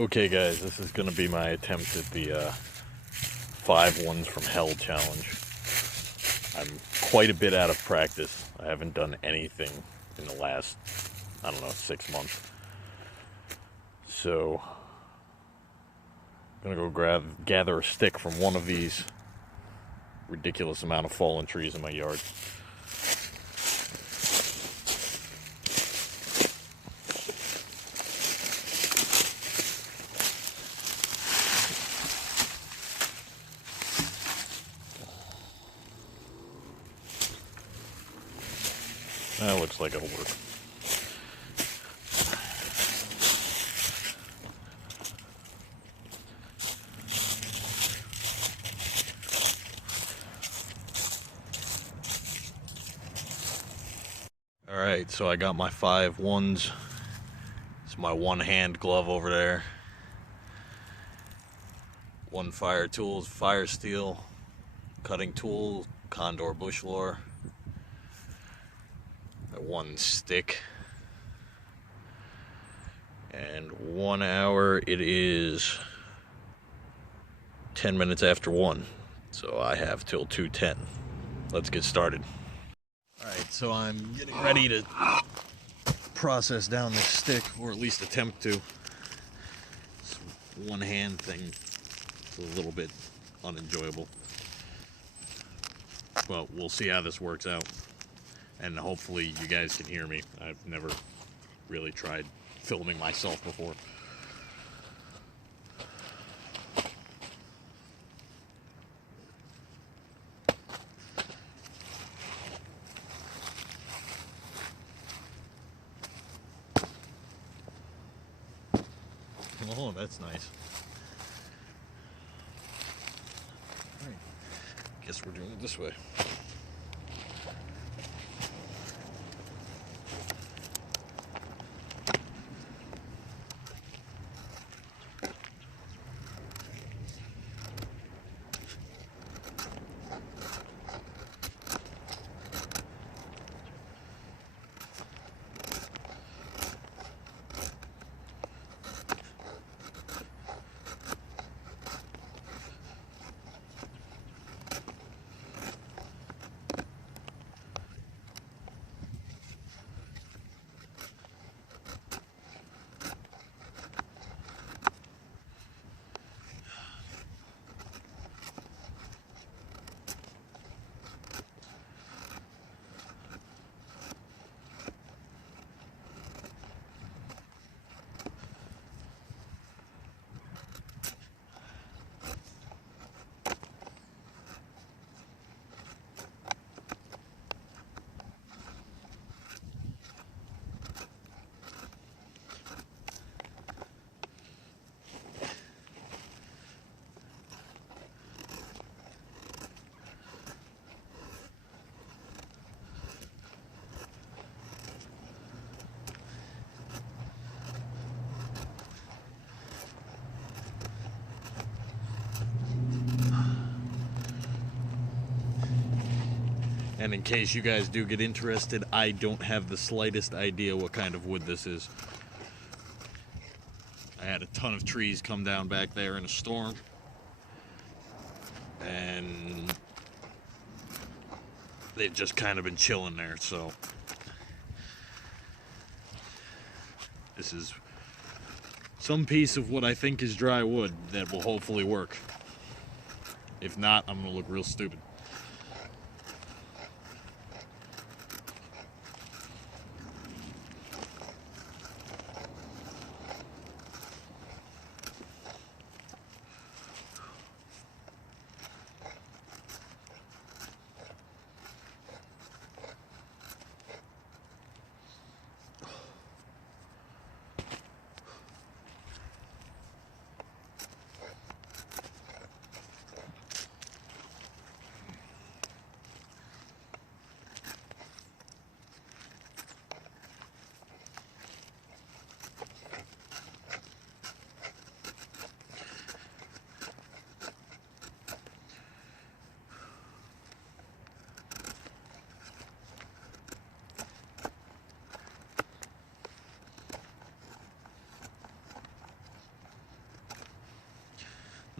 Okay guys, this is gonna be my attempt at the 5 ones from hell challenge. I'm quite a bit out of practice. I haven't done anything in the last, I don't know, 6 months. So, I'm gonna go gather a stick from one of these ridiculous amount of fallen trees in my yard. That looks like it'll work. Alright, so I got my 5 ones. It's my one-hand glove over there. One fire tool, fire steel, cutting tool, Condor bush lore. One stick. And 1 hour, it is 10 minutes after 1. So I have till 2:10. Let's get started. Alright, so I'm getting ready to process down this stick, or at least attempt to. It's one hand thing. It's a little bit unenjoyable. But we'll see how this works out. And hopefully you guys can hear me. I've never really tried filming myself before. Oh, that's nice. All right. Guess we're doing it this way. And in case you guys do get interested, I don't have the slightest idea what kind of wood this is. I had a ton of trees come down back there in a storm. And they've just kind of been chilling there, so this is some piece of what I think is dry wood that will hopefully work. If not, I'm gonna look real stupid.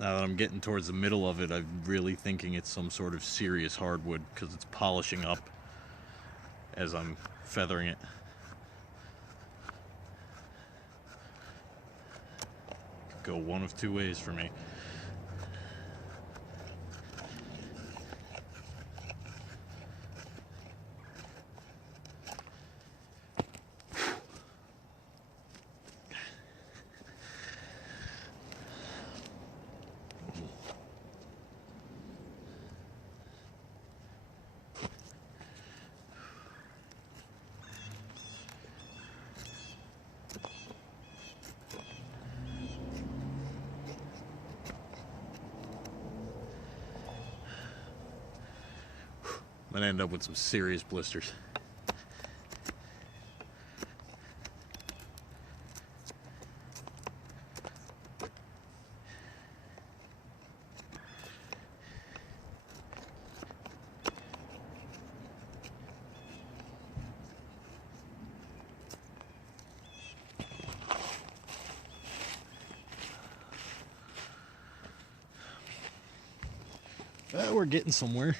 Now that I'm getting towards the middle of it, I'm really thinking it's some sort of serious hardwood because it's polishing up as I'm feathering it. Could go one of two ways for me. Might end up with some serious blisters. We're getting somewhere.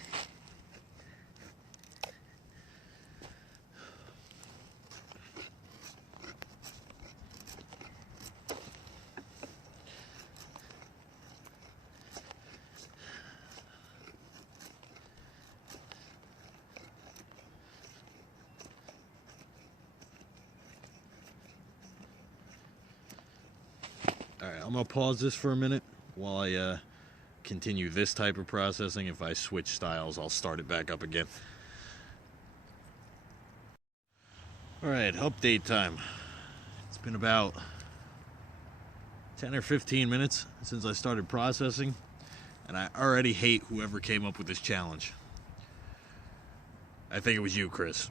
Alright, I'm gonna pause this for a minute while I continue this type of processing. If I switch styles, I'll start it back up again. Alright, update time. It's been about 10 or 15 minutes since I started processing, and I already hate whoever came up with this challenge. I think it was you, Chris.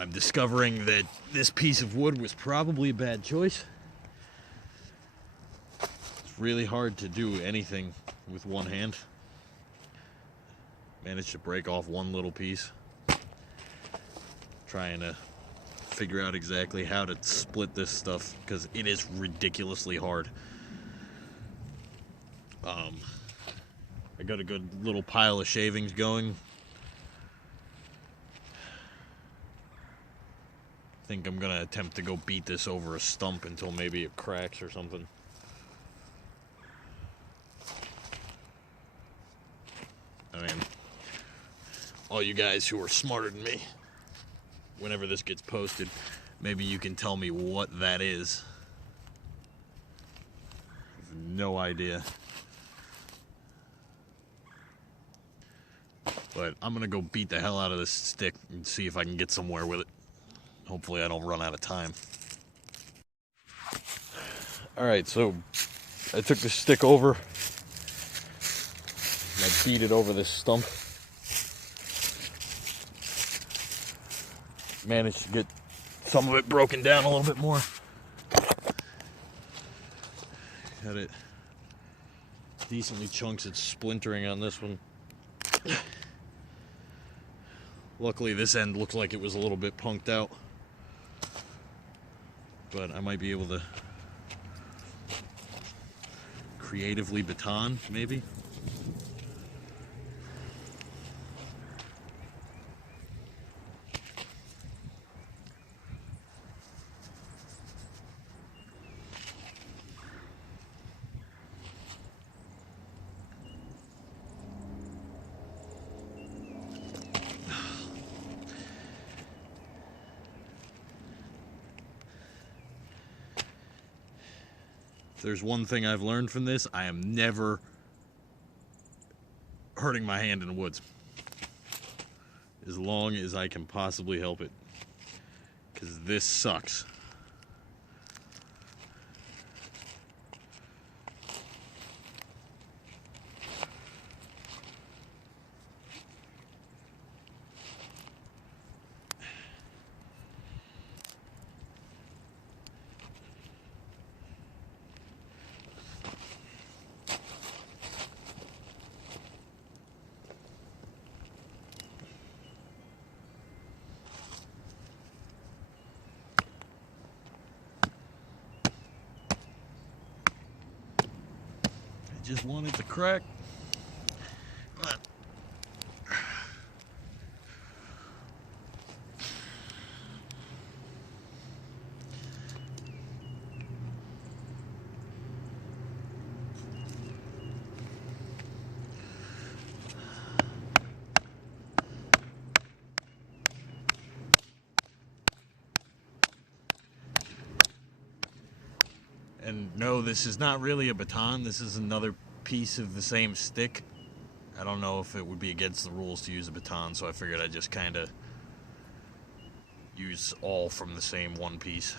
I'm discovering that this piece of wood was probably a bad choice. It's really hard to do anything with one hand. Managed to break off one little piece. Trying to figure out exactly how to split this stuff because it is ridiculously hard. I got a good little pile of shavings going. I think I'm gonna attempt to go beat this over a stump until maybe it cracks or something. I mean, all you guys who are smarter than me, whenever this gets posted, maybe you can tell me what that is. I have no idea. But I'm gonna go beat the hell out of this stick and see if I can get somewhere with it. Hopefully I don't run out of time. Alright, so I took the stick over. And I beat it over this stump. Managed to get some of it broken down a little bit more. Got it decently chunks. It's splintering on this one. Luckily this end looks like it was a little bit punked out. But I might be able to creatively baton, maybe. If there's one thing I've learned from this, I am never hurting my hand in the woods. As long as I can possibly help it. Because this sucks. just want it to crack. But and no, this is not really a baton. This is another piece of the same stick. I don't know if it would be against the rules to use a baton, so I figured I'd just kind of use all from the same one piece.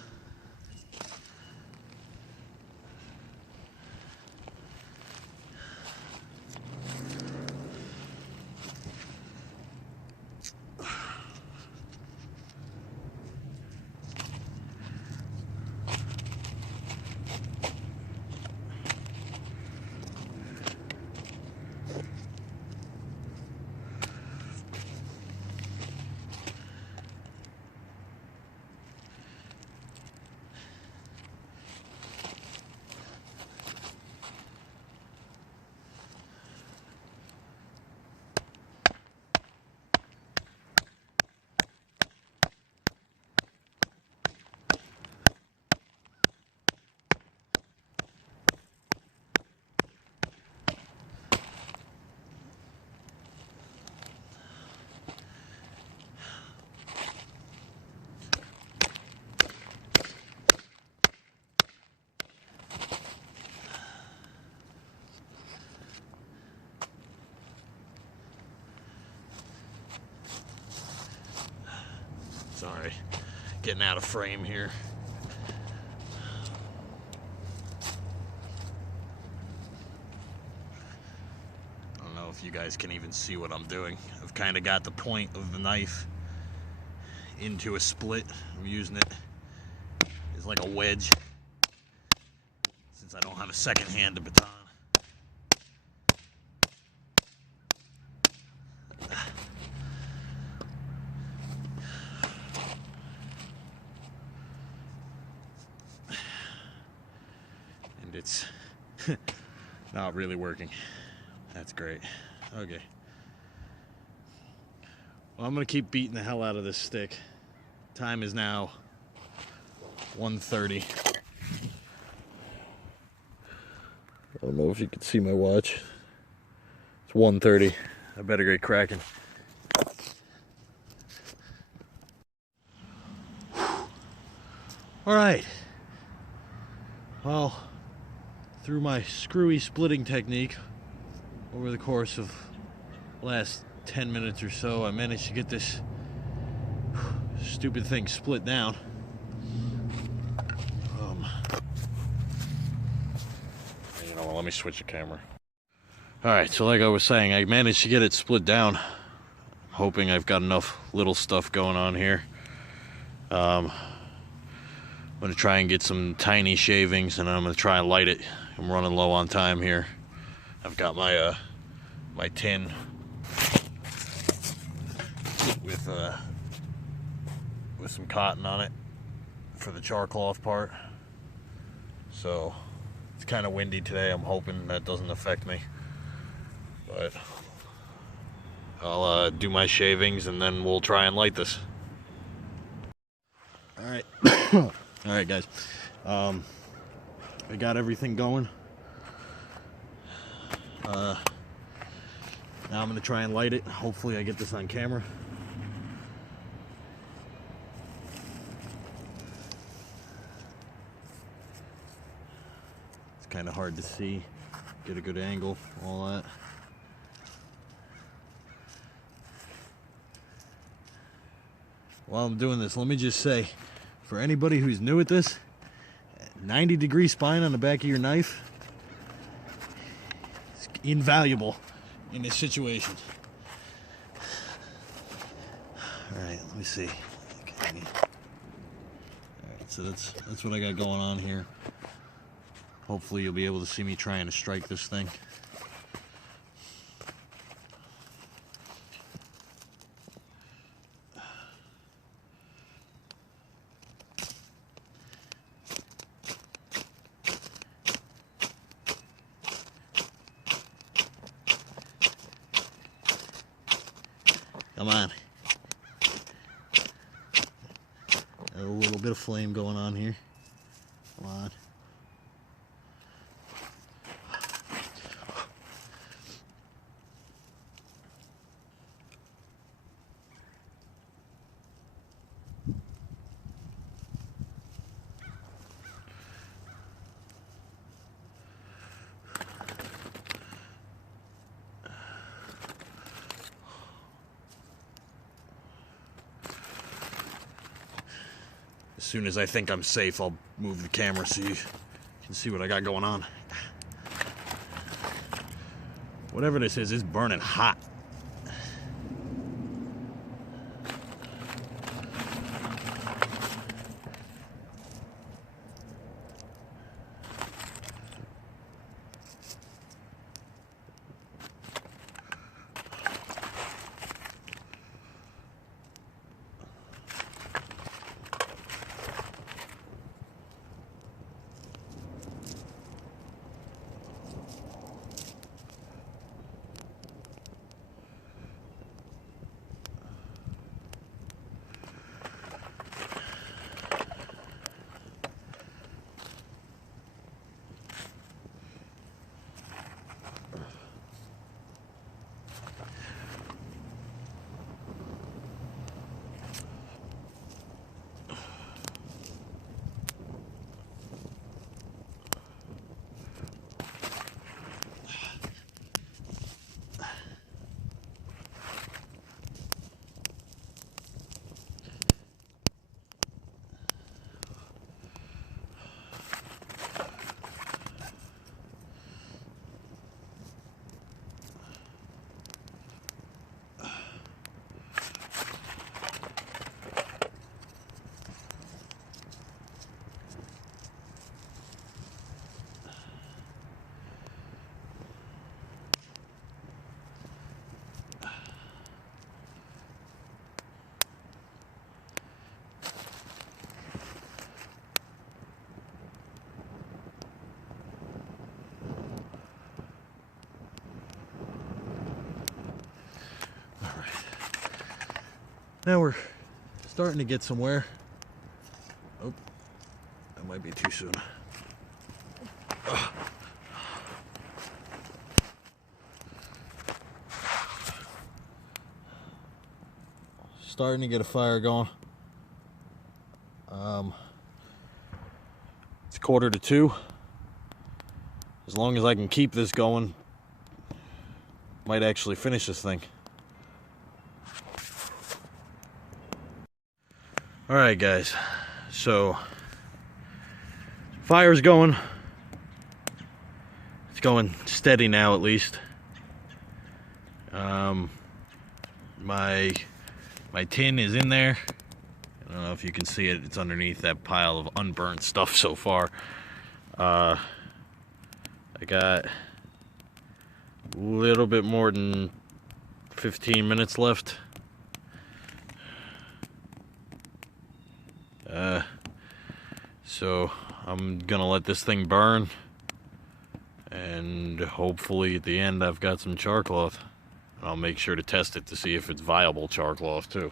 Sorry, getting out of frame here. I don't know if you guys can even see what I'm doing. I've kind of got the point of the knife into a split. I'm using it as like a wedge since I don't have a second hand to baton. And it's not really working. That's great. Okay. Well, I'm gonna keep beating the hell out of this stick. Time is now 1:30. I don't know if you can see my watch. It's 1:30. I better get cracking. All right. Well, through my screwy splitting technique over the course of the last 10 minutes or so, I managed to get this stupid thing split down. You know what, let me switch the camera. Alright, so like I was saying, I managed to get it split down. I'm hoping I've got enough little stuff going on here. I'm going to try and get some tiny shavings, and I'm going to try and light it. I'm running low on time here. I've got my my tin with some cotton on it for the char cloth part. So it's kind of windy today. I'm hoping that doesn't affect me. But I'll do my shavings and then we'll try and light this. All right. All right, guys. I got everything going. Now I'm gonna try and light it. Hopefully I get this on camera. It's kind of hard to see, get a good angle, all that. While I'm doing this, let me just say, for anybody who's new at this, 90-degree spine on the back of your knife is invaluable in this situation. All right, let me see. Okay. All right, so that's what I got going on here. Hopefully you'll be able to see me trying to strike this thing. Come on. A little bit of flame going on here. Come on. As soon as I think I'm safe, I'll move the camera so you can see what I got going on. Whatever this is burning hot. Now we're starting to get somewhere. Oh, that might be too soon. Ugh. Starting to get a fire going. It's 1:45. As long as I can keep this going, might actually finish this thing. Alright guys, so fire's going. It's going steady now at least. My tin is in there. I don't know if you can see it, it's underneath that pile of unburnt stuff so far. I got a little bit more than 15 minutes left. So I'm gonna let this thing burn, and hopefully at the end I've got some char cloth. I'll make sure to test it to see if it's viable char cloth too.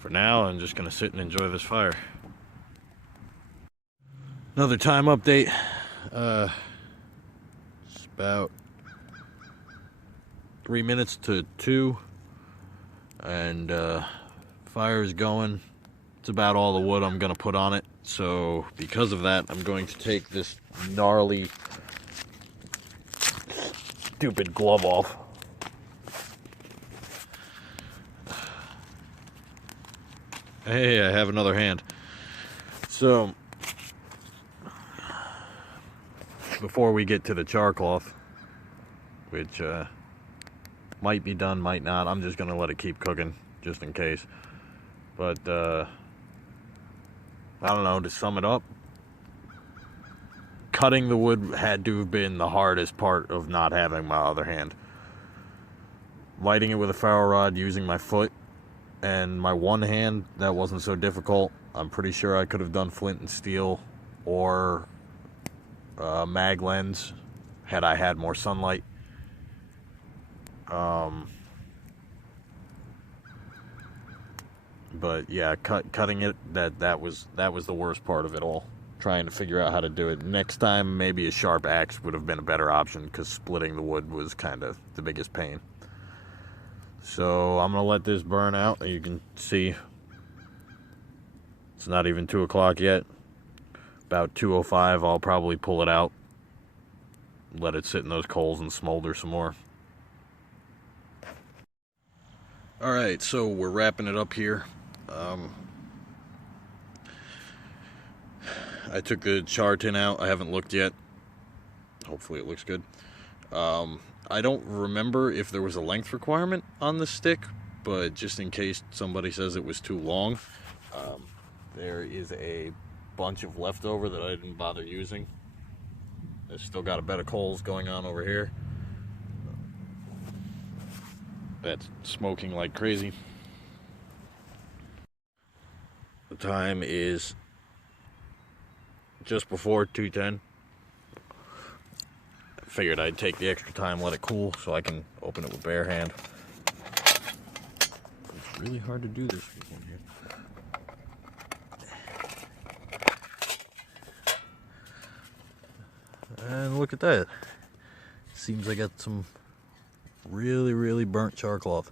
For now, I'm just gonna sit and enjoy this fire. Another time update. It's about 3 minutes to 2, and fire is going. It's about all the wood I'm gonna put on it. So because of that, I'm going to take this gnarly, stupid glove off. Hey, I have another hand. So before we get to the char cloth, which might be done, might not, I'm just gonna let it keep cooking just in case. But I don't know, to sum it up, cutting the wood had to have been the hardest part of not having my other hand. Lighting it with a ferro rod using my foot and my one hand, that wasn't so difficult. I'm pretty sure I could have done flint and steel or mag lens had I had more sunlight. But yeah, cutting it, that was the worst part of it all. Trying to figure out how to do it. Next time, maybe a sharp axe would have been a better option, because splitting the wood was kind of the biggest pain. So I'm gonna let this burn out. You can see it's not even 2 o'clock yet. About 2:05, I'll probably pull it out, let it sit in those coals and smolder some more. Alright, so we're wrapping it up here. I took the char tin out. I haven't looked yet. Hopefully it looks good. I don't remember if there was a length requirement on the stick, but just in case somebody says it was too long, there is a bunch of leftover that I didn't bother using. I've still got a bed of coals going on over here. That's smoking like crazy. The time is just before 2:10. I figured I'd take the extra time, let it cool, so I can open it with bare hand. It's really hard to do this with one here. And look at that. Seems I got some really burnt char cloth.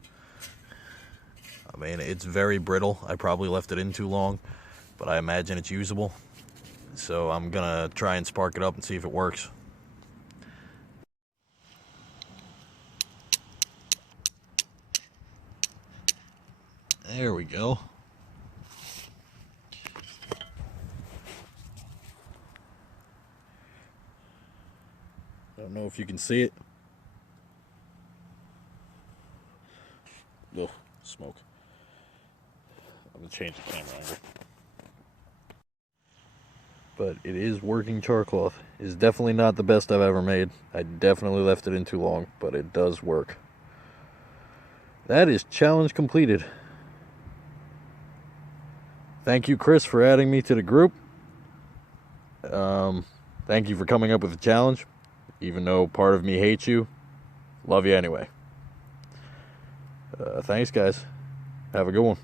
I mean, it's very brittle. I probably left it in too long, but I imagine it's usable. So I'm gonna try and spark it up and see if it works. There we go. I don't know if you can see it. Ugh, smoke. I'm gonna change the camera angle. But it is working char cloth. It's definitely not the best I've ever made. I definitely left it in too long, but it does work. That is challenge completed. Thank you, Chris, for adding me to the group. Thank you for coming up with a challenge. Even though part of me hates you, love you anyway. Thanks, guys. Have a good one.